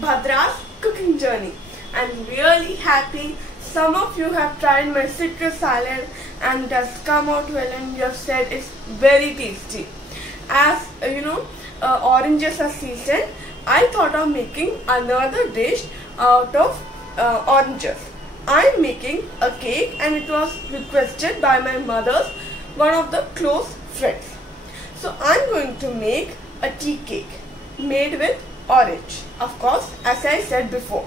Bhadra's cooking journey. I'm really happy some of you have tried my citrus salad and it has come out well and you have said it's very tasty. As oranges are seasoned, I thought of making another dish out of oranges. I'm making a cake and it was requested by my mother's one of the close friends. So I'm going to make a tea cake made with orange. Of course, as I said before,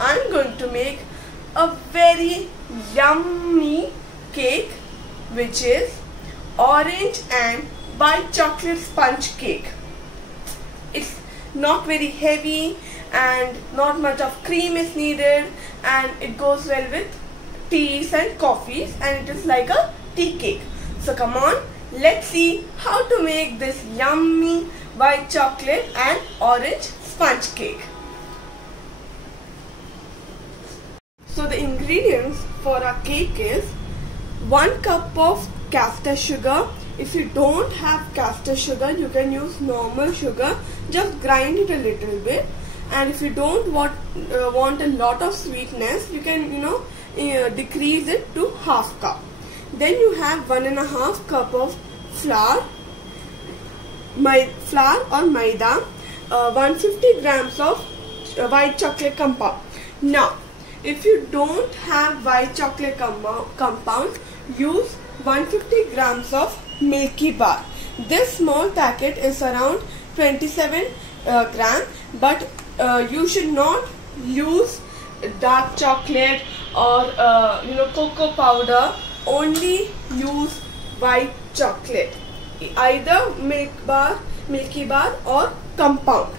I'm going to make a very yummy cake which is orange and white chocolate sponge cake. It's not very heavy and not much of cream is needed, and it goes well with teas and coffees, and it is like a tea cake. So come on, let's see how to make this yummy white chocolate and orange sponge cake. So the ingredients for our cake is 1 cup of caster sugar. If you don't have caster sugar, you can use normal sugar. Just grind it a little bit. And if you don't want a lot of sweetness, you can decrease it to half cup. Then you have 1.5 cup of flour or maida, 150 grams of white chocolate compound. Now, if you don't have white chocolate compound, use 150 grams of Milky Bar. This small packet is around 27 grams, but you should not use dark chocolate or cocoa powder. Only use white chocolate, either Milky Bar or compound.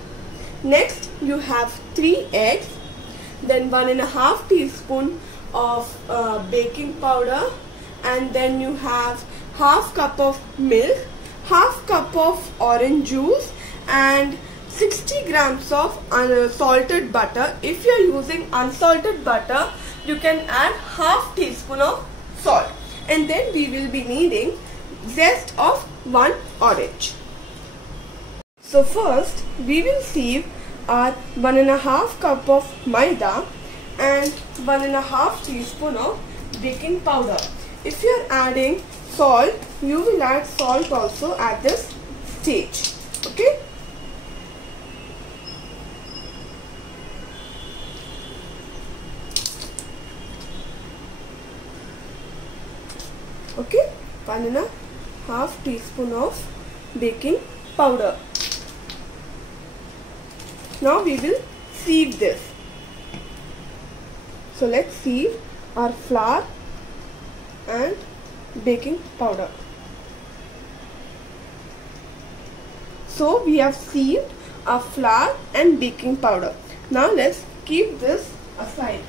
Next, you have 3 eggs, then 1.5 teaspoon of baking powder, and then you have half cup of milk, half cup of orange juice, and 60 grams of salted butter. If you are using unsalted butter, you can add half teaspoon of salt. And then we will be needing zest of 1 orange. So first we will sieve our 1.5 cup of maida and 1.5 teaspoon of baking powder. If you are adding salt, you will add salt also at this stage. Okay. Okay, 1.5 teaspoon of baking powder. Now we will sieve this. So let's sieve our flour and baking powder. So we have sieved our flour and baking powder. Now let's keep this aside.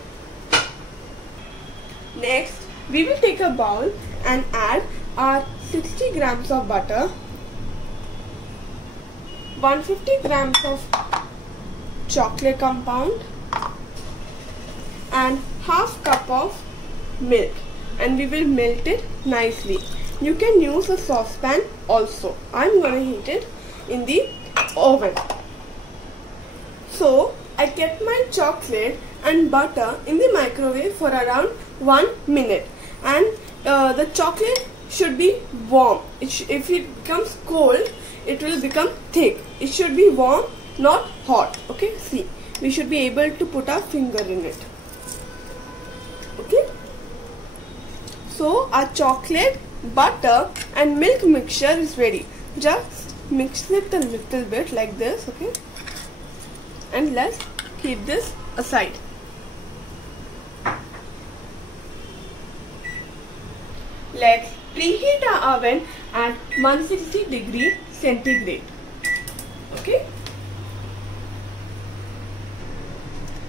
Next, we will take a bowl and add our 60 grams of butter, 150 grams of chocolate compound, and half cup of milk, and we will melt it nicely. You can use a saucepan also. I'm going to heat it in the oven. So I kept my chocolate and butter in the microwave for around 1 minute, and the chocolate should be warm. If it becomes cold, it will become thick. It should be warm, not hot. Okay, see, we should be able to put our finger in it. Okay, so our chocolate, butter and milk mixture is ready. Just mix it a little bit like this. Okay, and let's keep this aside. Let's preheat our oven at 160 degree centigrade. Okay.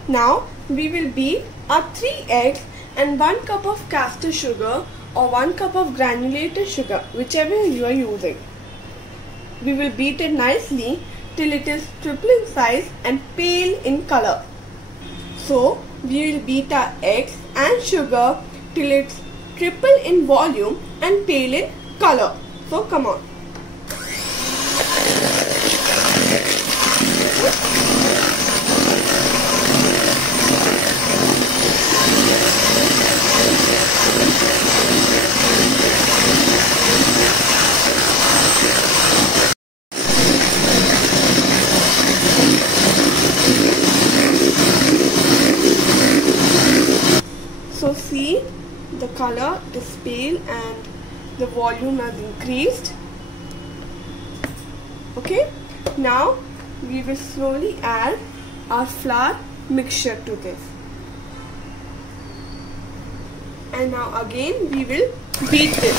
Now we will beat our 3 eggs and 1 cup of caster sugar or 1 cup of granulated sugar, whichever you are using. We will beat it nicely till it is triple in size and pale in color. So we will beat our eggs and sugar till it's triple in volume and pale in color. So come on. see the color is pale and the volume has increased. Okay, now we will slowly add our flour mixture to this, and now again we will beat this.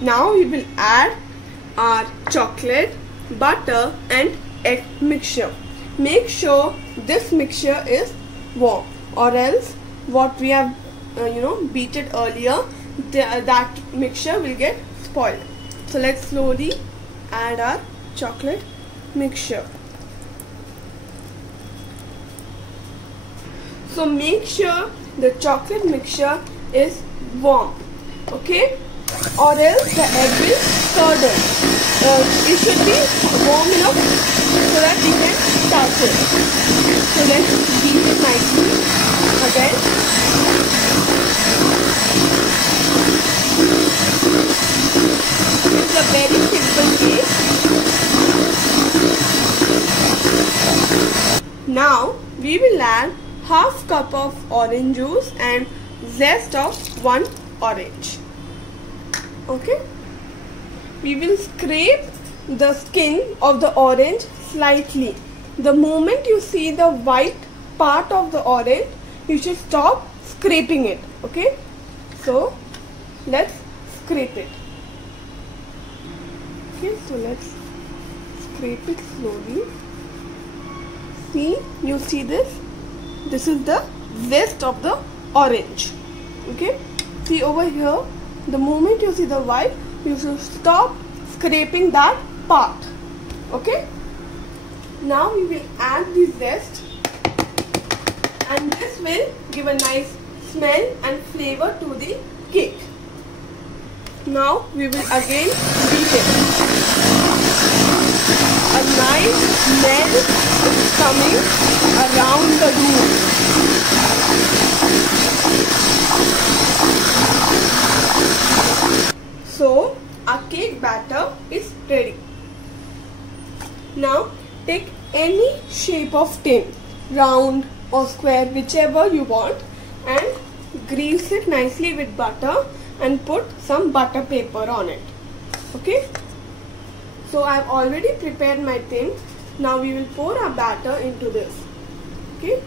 Now we will add our chocolate, butter and egg mixture. Make sure this mixture is warm, or else what we have beaten earlier, that mixture will get spoiled. So let's slowly add our chocolate mixture. So make sure the chocolate mixture is warm, okay, or else the egg will curdle. It should be warm enough so that we can touch it. So let's beat it nicely again. It's a very simple cake. Now we will add half cup of orange juice and zest of 1 orange. Okay, we will scrape the skin of the orange slightly. The moment you see the white part of the orange, you should stop scraping it. Okay, so let's scrape it. Okay, so let's scrape it slowly. See, you see this? This is the zest of the orange. Okay, see over here, the moment you see the white, you should stop scraping that part. Okay, now we will add the zest, and this will give a nice smell and flavor to the cake. Now we will again beat it. A nice smell is coming around the room. So our cake batter is ready. Now take any shape of tin, round or square, whichever you want, and grease it nicely with butter and put some butter paper on it. Okay, so I have already prepared my tin. Now we will pour our batter into this. Okay,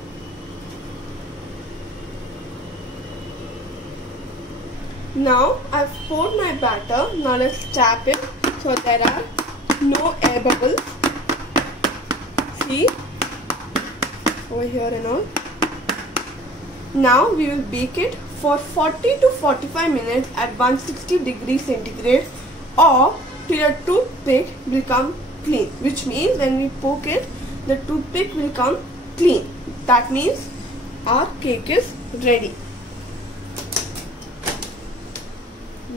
now I have poured my batter. Now let's tap it so there are no air bubbles. See, over here and all. Now we will bake it for 40 to 45 minutes at 160 degrees centigrade, or till a toothpick will come clean, which means when we poke it, the toothpick will come clean. That means our cake is ready.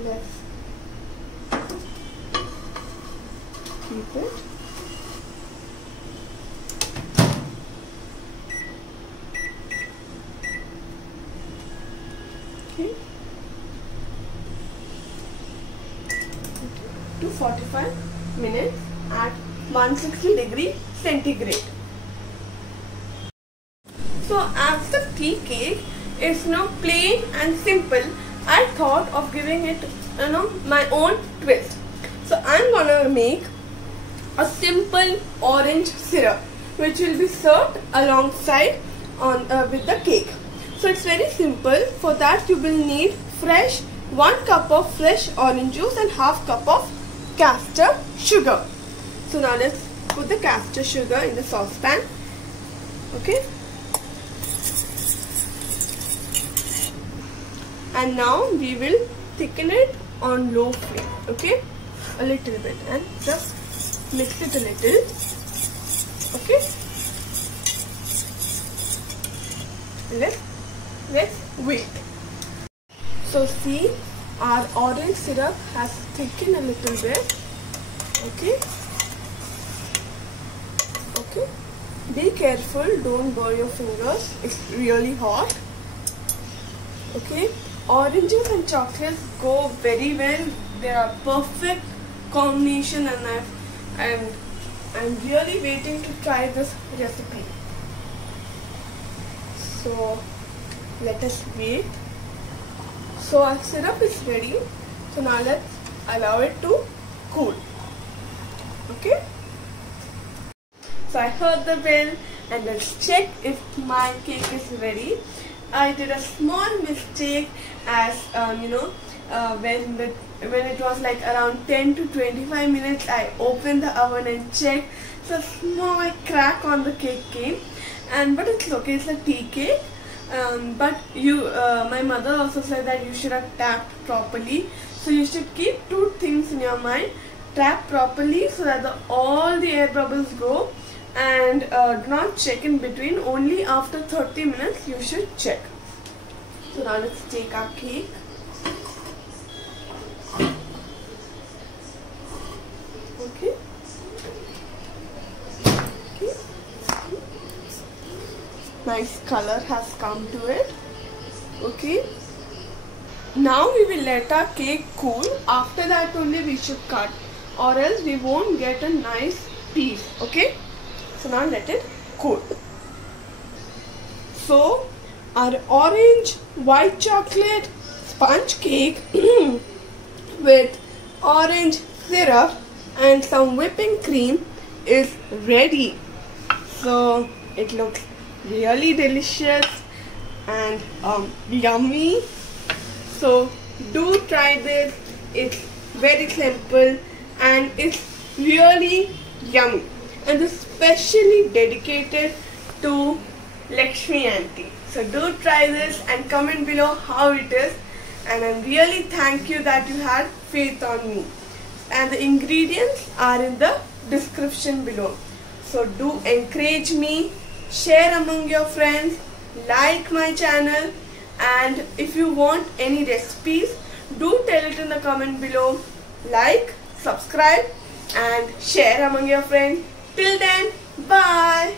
Let's keep it. Okay. To 45 minutes at 160 degree centigrade. So as the tea cake is now plain and simple, I thought of giving it my own twist. So I'm gonna make a simple orange syrup which will be served alongside with the cake. So it's very simple. For that you will need 1 cup of fresh orange juice and half cup of castor sugar. So now let's put the castor sugar in the saucepan. Okay, and now we will thicken it on low flame. Okay, a little bit, and just mix it a little. Okay, let's wait. So see, our orange syrup has thickened a little bit. Okay, be careful, don't burn your fingers, it's really hot. Okay, oranges and chocolates go very well. They are perfect combination, and I've and I'm really waiting to try this recipe. So let us wait. So our syrup is ready. So now let's allow it to cool. Okay. So I heard the bell and let's check if my cake is ready. I did a small mistake as when it was like around 10 to 25 minutes, I opened the oven and checked. So a small crack on the cake came, but it's okay, it's a tea cake. But my mother also said that you should have tapped properly. So you should keep two things in your mind: tap properly so that all the air bubbles go, and do not check in between. Only after 30 minutes you should check. So now let's take our cake. Okay. Nice color has come to it. Okay. Now we will let our cake cool. After that only we should cut, or else we won't get a nice piece. Okay. So now let it cool. So our orange white chocolate sponge cake with orange syrup and some whipping cream is ready. So it looks really delicious and yummy. So do try this. It's very simple and it's really yummy, and it's specially dedicated to Lakshmi Auntie. So do try this and comment below how it is, and I'm really thank you that you had faith on me. And the ingredients are in the description below. So do encourage me, share among your friends, like my channel, and if you want any recipes, do tell it in the comment below. Like, subscribe and share among your friends. Till then, bye.